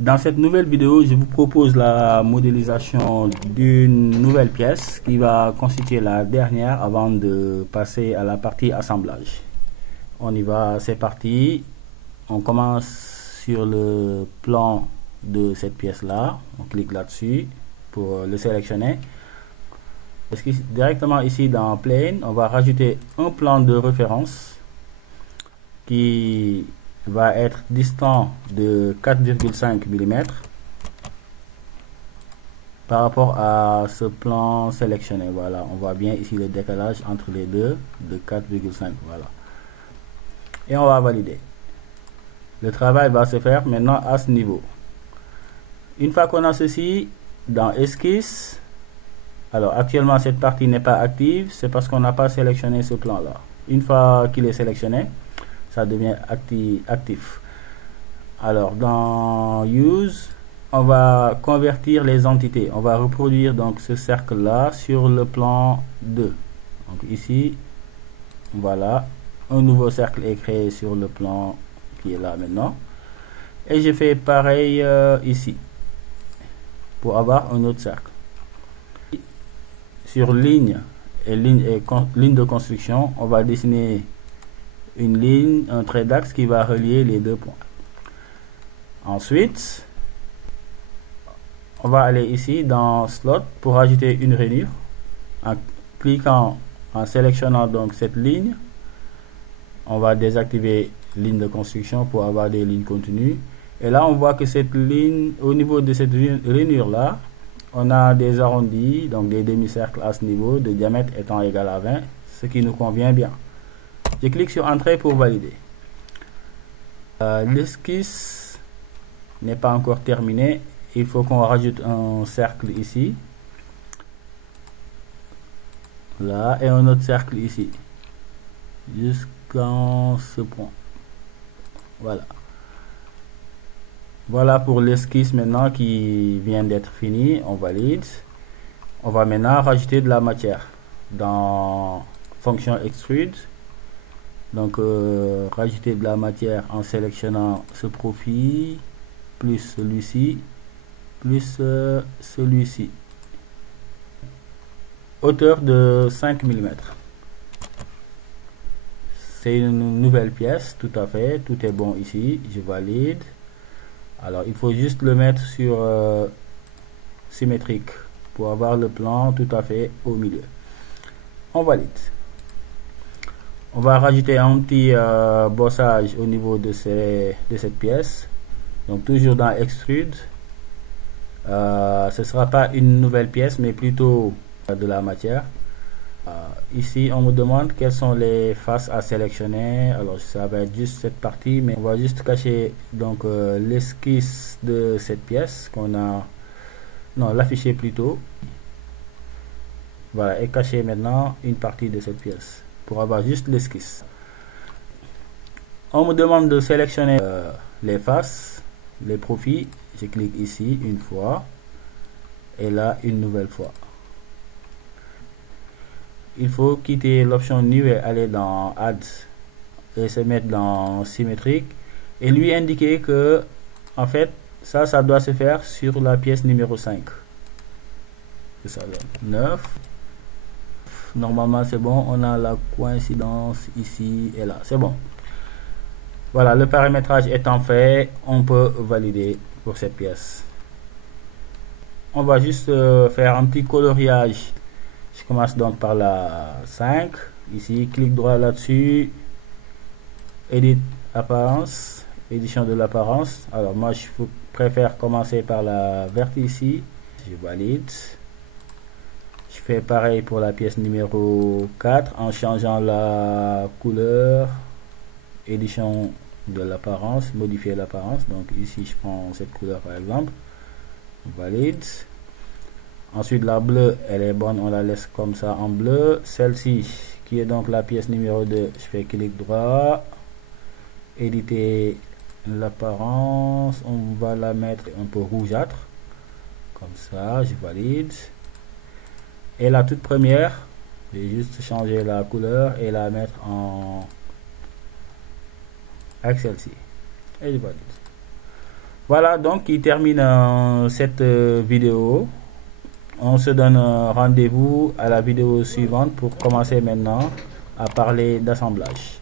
Dans cette nouvelle vidéo, je vous propose la modélisation d'une nouvelle pièce qui va constituer la dernière avant de passer à la partie assemblage. On y va, c'est parti. On commence sur le plan de cette pièce-là. On clique là-dessus pour le sélectionner. Parce que directement ici dans Plane, on va rajouter un plan de référence qui va être distant de 4,5 mm par rapport à ce plan sélectionné. Voilà, on voit bien ici le décalage entre les deux de 4,5. Voilà, et on va valider. Le travail va se faire maintenant à ce niveau. Une fois qu'on a ceci dans Esquisse, alors actuellement cette partie n'est pas active, c'est parce qu'on n'a pas sélectionné ce plan là. Une fois qu'il est sélectionné, ça devient actif. Alors dans Use, on va convertir les entités. On va reproduire donc ce cercle là sur le plan 2. Donc ici, voilà, un nouveau cercle est créé sur le plan qui est là maintenant. Et je fais pareil ici pour avoir un autre cercle. Sur ligne et ligne de construction, on va dessiner une ligne, un trait d'axe qui va relier les deux points. Ensuite, on va aller ici dans Slot pour ajouter une rainure. En cliquant, en sélectionnant donc cette ligne, on va désactiver ligne de construction pour avoir des lignes continues. Et là, on voit que cette ligne, au niveau de cette rainure là, on a des arrondis, donc des demi-cercles à ce niveau, de diamètre étant égal à 20, ce qui nous convient bien. Je clique sur Entrée pour valider. L'esquisse n'est pas encore terminée. Il faut qu'on rajoute un cercle ici. Là, et un autre cercle ici. Jusqu'à ce point. Voilà. Voilà pour l'esquisse maintenant qui vient d'être finie. On valide. On va maintenant rajouter de la matière dans fonction extrude. Donc rajouter de la matière en sélectionnant ce profil plus celui-ci plus celui-ci. Hauteur de 5 mm. C'est une nouvelle pièce, tout à fait, tout est bon ici. Je valide. Alors il faut juste le mettre sur symétrique pour avoir le plan tout à fait au milieu. On valide. On va rajouter un petit bossage au niveau de cette pièce. Donc toujours dans Extrude. Ce ne sera pas une nouvelle pièce, mais plutôt de la matière. Ici, on me demande quelles sont les faces à sélectionner. Alors ça va être juste cette partie, mais on va juste cacher donc l'esquisse de cette pièce qu'on a. Non, l'afficher plutôt. Voilà, et cacher maintenant une partie de cette pièce pour avoir juste l'esquisse. On me demande de sélectionner les faces, les profils. Je clique ici une fois et là une nouvelle fois. Il faut quitter l'option New et aller dans Add et se mettre dans symétrique et lui indiquer que en fait ça doit se faire sur la pièce numéro 5. Ça donne 9. Normalement c'est bon, on a la coïncidence ici et là, c'est bon. Voilà, le paramétrage étant fait, on peut valider pour cette pièce. On va juste faire un petit coloriage. Je commence donc par la 5. Ici, clic droit là-dessus. Edit apparence. Édition de l'apparence. Alors moi, je préfère commencer par la verte ici. Je valide. Je fais pareil pour la pièce numéro 4 en changeant la couleur. Édition de l'apparence, modifier l'apparence. Donc ici, je prends cette couleur par exemple. Valide. Ensuite, la bleue, elle est bonne, on la laisse comme ça en bleu. Celle-ci, qui est donc la pièce numéro 2, je fais clic droit. Éditer l'apparence. On va la mettre un peu rougeâtre. Comme ça, je valide. Et la toute première, je vais juste changer la couleur et la mettre en avec celle-ci. Et je valide. Voilà donc qui termine cette vidéo. On se donne rendez-vous à la vidéo suivante pour commencer maintenant à parler d'assemblage.